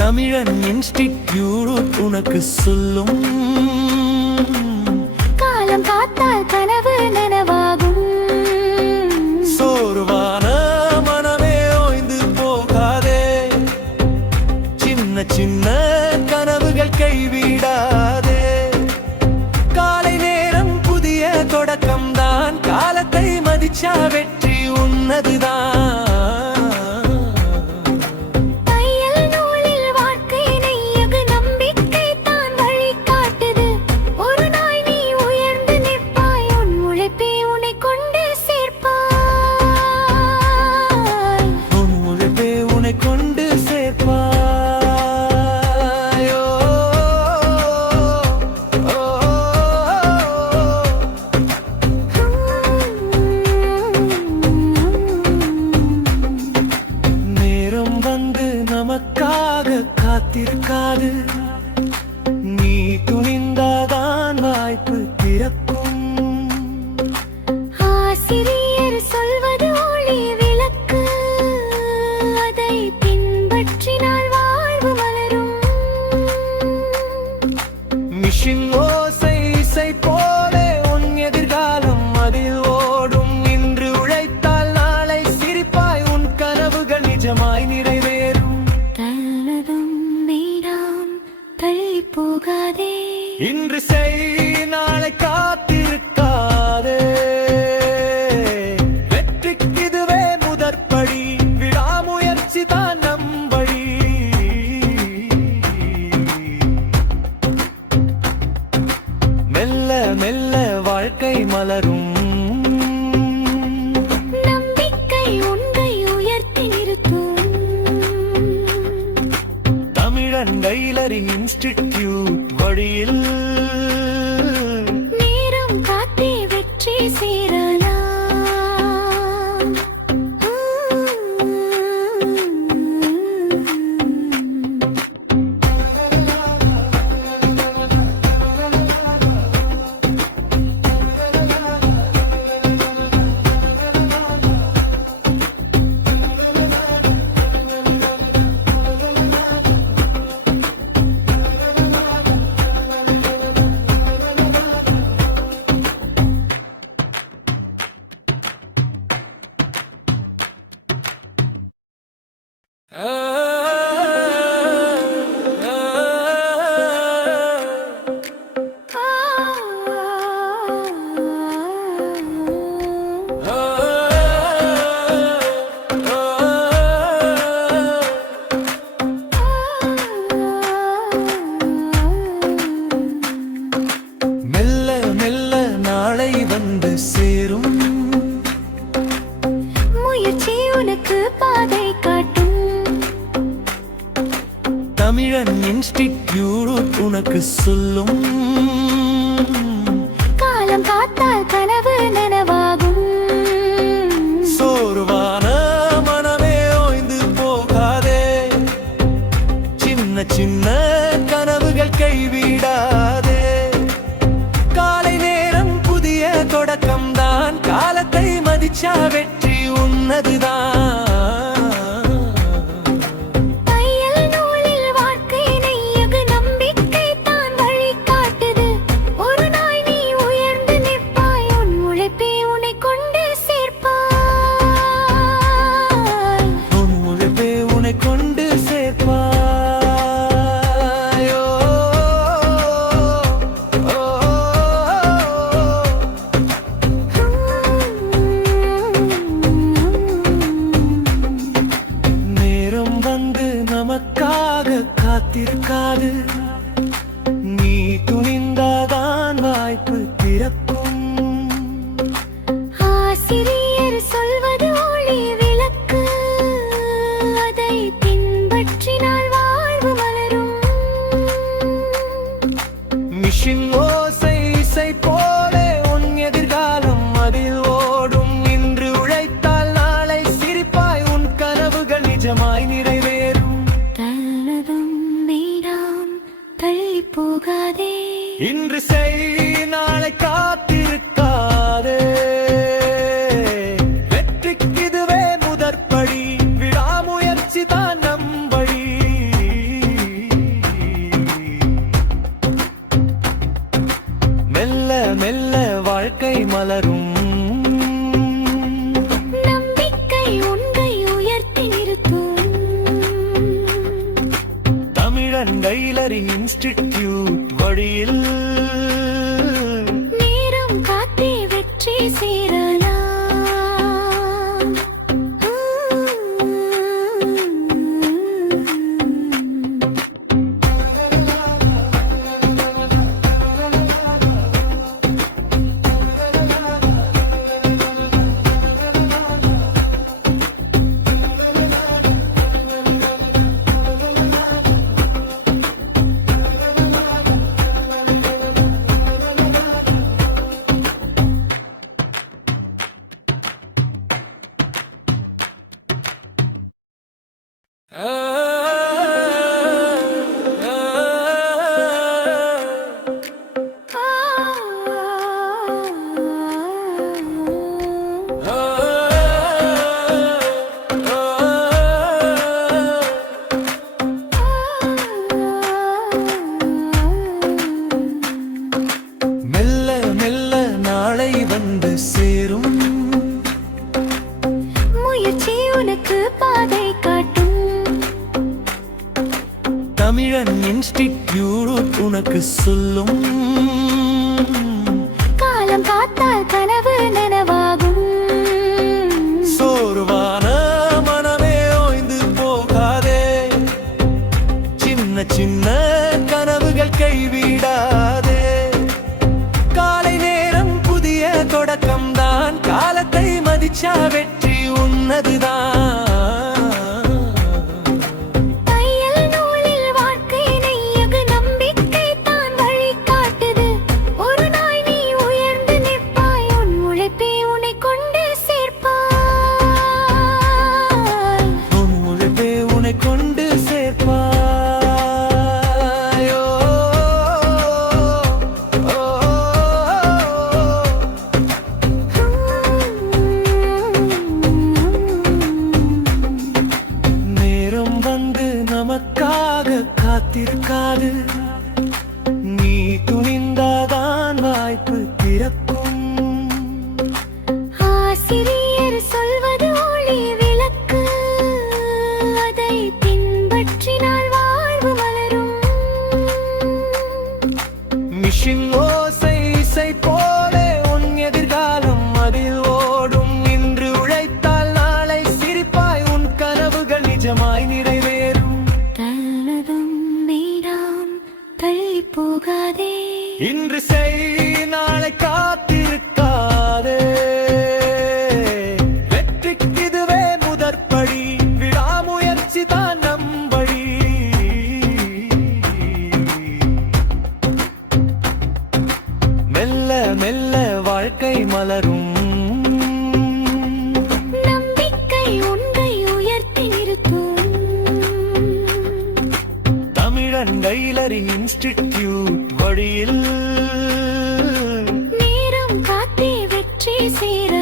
தமிழன் இன்ஸ்டிடியூட் உனக்கு சொல்லும். காலம் பார்த்தால் கனவு நனவாகும். சோர்வான மனமே ஓய்ந்து போகாதே, சின்ன சின்ன கனவுகள் கைவிடாதே. காலை நேரம் புதிய தொடக்கம்தான், காலத்தை மதிச்சா வெற்றி உன்னதுதான். காத்திருக்காது, நீ துணிந்தாதான் வாய்ப்பு திறக்கும். ஆசிரியர் சொல்வது ஒளி விளக்கு, அதை பின்பற்றினால் வாழ்வு மலரும். மிஷின் ஓசை இசை போலே உன் எதிர்காலம் அதில் ஓடும். இன்று உழைத்தால் நாளை சிரிப்பாய், உன் கனவுகள் நிஜமாய் நிறைவேறும். போகாதே, இன்று செய் நாளை காத்திருக்காதே. வெற்றிக்கு இதுவே முதற்படி, விடாமுயற்சி தான் நம்படி. மெல்ல மெல்ல வாழ்க்கை மலரும். நம்பிக்கை உன்னை உயர்த்தி நிறுத்தும். தமிழன் டைலரிங் இன்ஸ்டிடியூட் வழியில் நேரம் காத்தே வெற்றி சேரலாம். தமிழன் இன்ஸ்டிடியூட் உனக்கு சொல்லும். காலம் பார்த்தால் கனவு நனவாகும். சோர்வான மனமே ஓய்ந்து போகாதே, சின்ன சின்ன கனவுகள் கைவிடாதே. காலை நேரம் புதிய தொடக்கம்தான், காலத்தை மதிச்சா வெற்றி உன்னதுதான். முயற்சி உனக்கு பாதை காட்டும். தமிழன் இன்ஸ்டிடியூட் உனக்கு சொல்லும். காலம் பார்த்தால் கனவு நனவாகும். சோர்வான மனமே ஓய்ந்து போகாதே, சின்ன சின்ன கனவுகள் கைவிடாதே. காலை நேரம் புதிய தொடக்கம்தான், காலத்தை மதிச்சா வெற்றி உன்னதுதான். தையல் நூலில் வாழ்க்கை நெய்யகு, நம்பிக்கை தான் வழி காட்டுது. ஒரு நாள் நீ உயர்ந்து நிற்பாய், உன் உழைப்பே உன்னை கொண்டு சேர்ப்பாய். உன் உழைப்பே உன்னை கொண்டு சேர்ப்பாய். ஓ, ஓ, நேரம் வந்து நமக்காக காத்திருக்காது, நீ துணிந்தாதான் வாய்ப்பு திறக்கும். ஆசிரியர் சொல்வது ஒளி விளக்கு, அதை பின்பற்றினால் வாழ்வு மலரும். மிஷின் ஓசை இசை போலே உன் எதிர்காலம் அதில் ஓடும். இன்று உழைத்தால் நாளை சிரிப்பாய், உன் கனவுகள் நிஜமாய் நிறைவேறும். தள்ளதும் வேண்டாம், தள்ளி போகாதே. இன்று செய், நாளை காத்திருக்காதே. வெற்றிக்கு இதுவே முதற்படி, விடாமுயற்சி தான் நம்படி. மெல்ல மெல்ல வாழ்க்கை மலரும். நம்பிக்கை உன்னை உயர்த்தி நிறுத்தும். தமிழன் டைலரி இன்ஸ்டிடியூட் வழியில் நேரம் காத்தே வெற்றி சேர